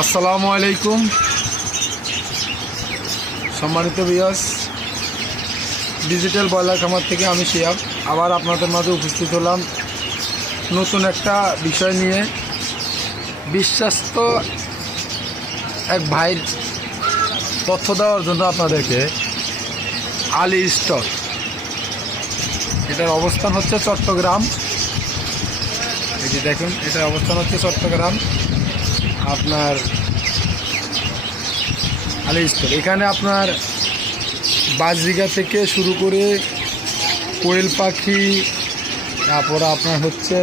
আসসালামু আলাইকুম সম্মানিত ভিউয়ার্স, ডিজিটাল ব্রয়লার খামার থেকে আমি শিহাব আবার আপনাদের মাঝে উপস্থিত হলাম নতুন একটা বিষয় নিয়ে। বিশ্বস্ত এক ভাইয়ের তথ্য দেওয়ার জন্য আপনাদেরকে আলী স্টক, এটার অবস্থান হচ্ছে চট্টগ্রাম। এই যে দেখুন, এটার অবস্থান হচ্ছে চট্টগ্রাম আপনার আলী স্টক। এখানে আপনার বাজরিকা থেকে শুরু করে কোয়েল পাখি, তারপর আপনার হচ্ছে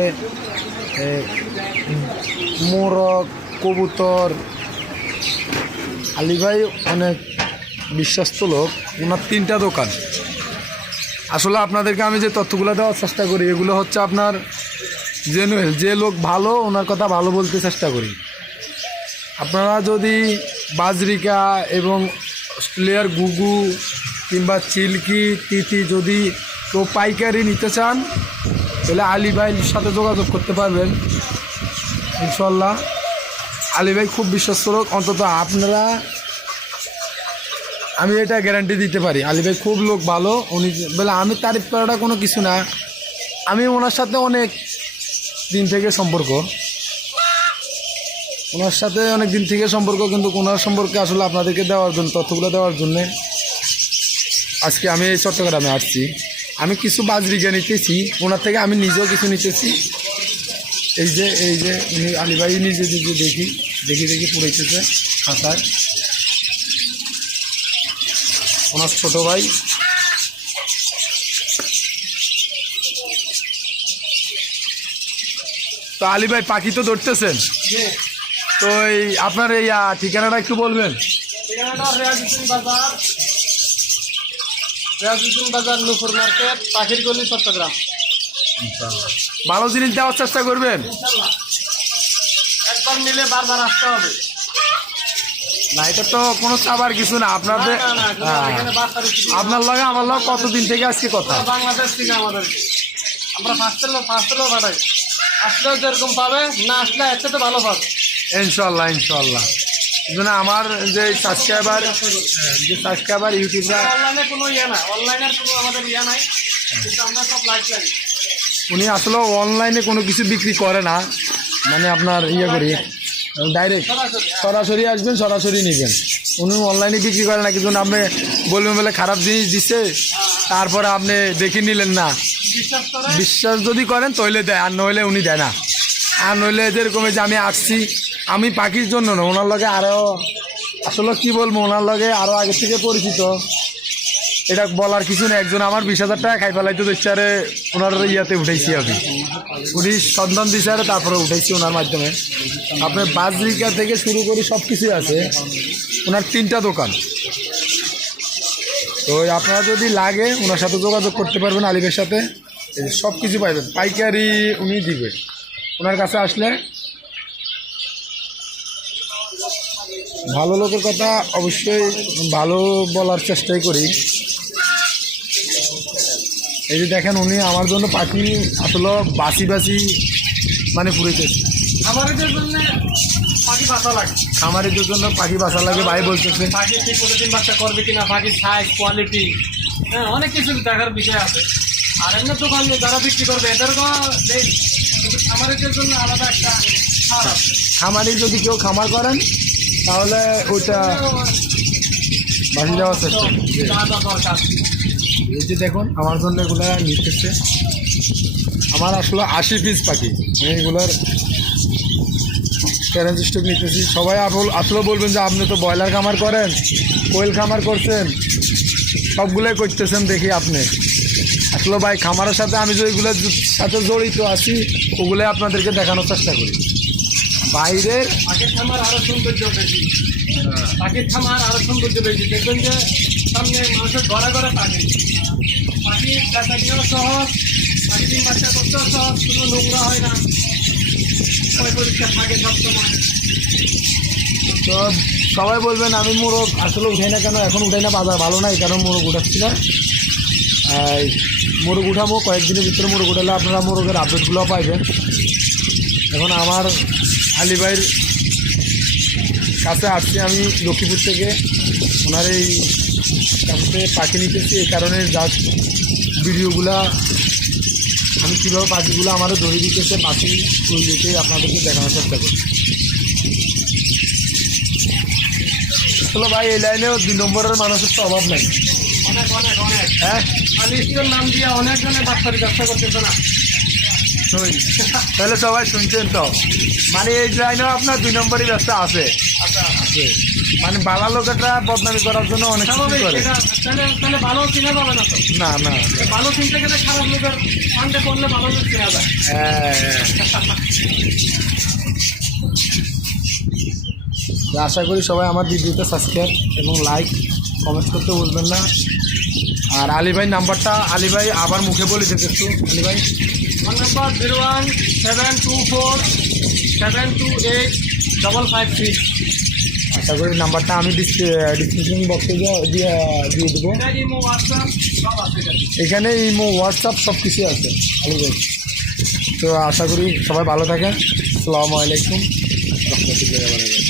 মোরগ, কবুতর। আলী ভাই অনেক বিশ্বস্ত লোক, ওনার 3টা দোকান। আসলে আপনাদেরকে আমি যে তথ্যগুলো দেওয়ার চেষ্টা করি এগুলো হচ্ছে আপনার জেনুইন, যে লোক ভালো ওনার কথা ভালো বলতে চেষ্টা করি। আপনারা যদি বাজরিকা এবং অস্ট্রেলিয়ার গুগু কিংবা চিল্কি, তিতি যদি কেউ পাইকারি নিতে চান তাহলে আলী ভাইয়ের সাথে যোগাযোগ করতে পারবেন ইনশাল্লাহ। আলী ভাই খুব বিশ্বস্ত লোক, অন্তত আপনারা, আমি এটা গ্যারান্টি দিতে পারি। আলী ভাই খুব লোক ভালো। উনি বলে আমি তারিফ করাটা কোনো কিছু না, আমি ওনার সাথে অনেক দিন থেকে সম্পর্ক, ওনার সাথে অনেক দিন থেকে সম্পর্ক, কিন্তু ওনার সম্পর্কে আসলে আপনাদেরকে দেওয়ার জন্য, তথ্যগুলো দেওয়ার জন্যে আজকে আমি এই চট্টগ্রামে আসছি। আমি কিছু বাজরিকা নিতেছি ওনার থেকে, আমি নিজেও কিছু নিতেছি। এই যে উনি আলী ভাই নিজে দেখি পুড়াইতেছে খাঁচায়, ওনার ছোট ভাই। তো আলী ভাই পাখি তো ধরতেছেন, তো এই আপনার এই ঠিকানাটা একটু বলবেন? ঠিকানাটা রেয়াজুদ্দিন বাজার নুপুর মার্কেট, পাখির গলি, চট্টগ্রাম। ভালো জিনিস দেওয়ার চেষ্টা করবেন, একবার নিলে বারবার আসতে হবে না? এটা তো কোনো চাবার কিছু না। আপনাদের আপনার লগে আমার লগে কতদিন থেকে আজকে কথা? বাংলাদেশ থেকে আমাদের, আমরা ফার্স্টেও পাঠাই। আসলেও যেরকম পাবে, না আসলে এর সাথে ভালো পাবে ইনশাল্লাহ। কিন্তু আমার যে সাবস্ক্রাইবার ইউটিউবরা, অনলাইনে কোনো অনলাইনের কোনো আমাদের নাই, কিন্তু আমরা সব লাইভ লাগি। উনি আসলে অনলাইনে কোনো কিছু বিক্রি করে না, মানে আপনার করি ডাইরেক্ট সরাসরি আসবেন, সরাসরি নেবেন। উনি অনলাইনে বিক্রি করে না, কিন্তু আপনি বলবেন বলে খারাপ জিনিস দিচ্ছে, তারপরে আপনি দেখে নিলেন না। বিশ্বাস যদি করেন তাহলে দেয়, আর নইলে উনি দেয় না। আর নইলে যেরকম যে আমি আসছি, আমি পাখির জন্য না, ওনার লগে আরও আসলে কি বলবো, ওনার লগে আরও আগে থেকে পরিচিত, এটা বলার কিছু নেই। একজন আমার 20,000 টাকা খাই ফেলাইতে দিচ্ছে, ওনার ইয়াতে উঠাইছি আমি, উনি সন্ধান দিচ্ছে, তারপরে উঠাইছি ওনার মাধ্যমে। আপনার বাজরিকা থেকে শুরু করে সব কিছুই আছে, ওনার 3টা দোকান। তো আপনারা যদি লাগে ওনার সাথে যোগাযোগ করতে পারবেন, আলিফের সাথে সব কিছু পাইবেন, পাইকারি উনি দিবে। ওনার কাছে আসলে ভালো লোকের কথা অবশ্যই ভালো বলার চেষ্টাই করি। এই যে দেখেন, উনি আমার জন্য পাখি আসলে বাসি মানে পুড়েছে। খামারিদের জন্য পাখি বাঁচা লাগে, খামারিদের জন্য পাখি বাঁচা লাগে ভাই বলতেছে। পাখি ঠিক মতো দিন বাচ্চা করবে কিনা, পাখির সাইজ, কোয়ালিটি, হ্যাঁ অনেক কিছু দেখার বিষয় আছে। আর এমনি দোকান যারা বিক্রি করবে এদেরকেও দেয়, কিন্তু খামারিদের জন্য আলাদা একটা ছাড় আছে। খামারি যদি কেউ খামার করেন তাহলে ওইটা বাসি যাওয়ার চেষ্টা। এই যে দেখুন, আমার জন্য এগুলা নিতেছে। আমার আসলে 80 পিস পাখি, আমি এগুলার প্যারেন্ট স্টক নিতেছি। সবাই আসলে বলবেন যে আপনি তো ব্রয়লার খামার করেন, কোয়েল খামার করছেন, সবগুলোই করতেছেন দেখি আপনি। আসলে ভাই খামারের সাথে আমি যেগুলোর সাথে জড়িত আছি ওগুলোই আপনাদেরকে দেখানোর চেষ্টা করি। বাইরের পাখির খামার আরো সৌন্দর্য বেশি, পাখির খামার আরো সৌন্দর্য বেশি। দেখবেন যে সামনে মানুষের ঘরে পাখি দেখা দিয়েও সহজ, পাখি ডিম বাচ্চা করতেও সহজ, কোনো নোংরা হয় না, পরিষ্কার থাকে সবসময়। তো সবাই বলবেন আমি মোরগ আসলে উঠাই না কেন, এখন উঠাই না, বাজার ভালো না, এই কারণে মোরগ উঠাচ্ছি না। মোরগ উঠাবো কয়েকদিনের ভিতরে, মোরগ উঠালে আপনারা মোরগের আপডেটগুলো পাইবেন। এখন আমার আলী ভাইয়ের কাছে আসছি আমি লক্ষ্মীপুর থেকে, ওনার এই কাছে পাখি নিতেছি। এই কারণে জাস্ট ভিডিওগুলা আমি কীভাবে পাখিগুলো আমারও ধরে দিতেছে পাখি ফুল দিতে আপনাদেরকে দেখানোর চেষ্টা করি। আসলে ভাই এই লাইনেও 2 নম্বরের মানুষের তো অভাব নাই। অনেক অনেক অনেক হ্যাঁ আলিস্টোর নাম দিয়ে অনেকজনে বাচ্চার ব্যবসা করতেছে না। শুন, তাহলে সবাই শুনছেন তো, মানে এই লাইনেও আপনার 2 নম্বরই ব্যবসা আছে। আচ্ছা আছে মানে বালা লোকেরা বদনামি করার জন্য অনেক কিছু স্বাভাবিক, করে। এটা তাহলে তাহলে ভালো চিনা যাবে না তো। না না ভালো চিনতে গেলে খারাপ লোকের ফান্ডে পড়লে ভালো লোক চেনা যায়। হ্যাঁ তো আশা করি সবাই আমার ভিডিওতে সাবস্ক্রাইব এবং লাইক কমেন্ট করতে বলবেন না। আর আলী ভাই নাম্বারটা আলী ভাই আবার মুখে বলে দিতে একটু। আলী ভাই ফোন নাম্বার 01724728553। আশা করি নাম্বারটা আমি ডিসক্রিপশন বক্সে দিয়ে দেবো। এটা ইমো হোয়াটসঅ্যাপ সব আছে এখানে। এখানে ইমো হোয়াটসঅ্যাপ সব কিছুই আছে আলী ভাই। তো আশা করি সবাই ভালো থাকেন। আসসালামু আলাইকুম রহমতুল্লাহি ওয়া বারাকাতুহু।